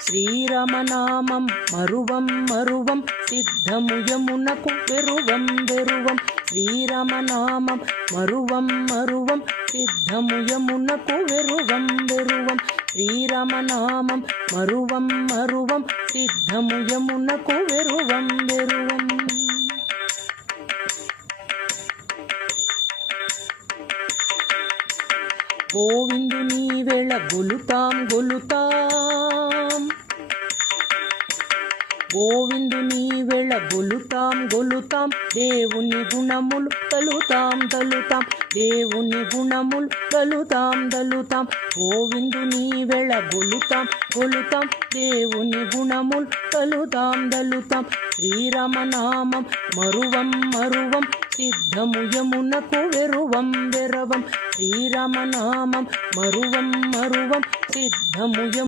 శ్రీరామనామం మరువం మరువం సిద్ధము యమునకు వెరువం వెరువం శ్రీరామనామం మరువం మరువం సిద్ధము యమునకు వెరువం వెరువం శ్రీరామనామం మరువం మరువం సిద్ధము యమునకు వెరువం వెరువం గోవిందుని వేళ గొలుతాం గొలుతాం గోవిందుని వేళ గొలుతాం గొలుతాం దేవుని గుణములు తలుతాం తలుతాం దేవుని గుణములు తలుతాం తలుతాం గోవిందుని వేళ గొలుతాం గొలుతాం దేవుని గుణములు తలుతాం తలుతాం శ్రీరామనామం మరువం మరువం సిద్ధము యమునకు వెరువం వెరవం శ్రీరామనామం మరువం మరువం సిద్ధము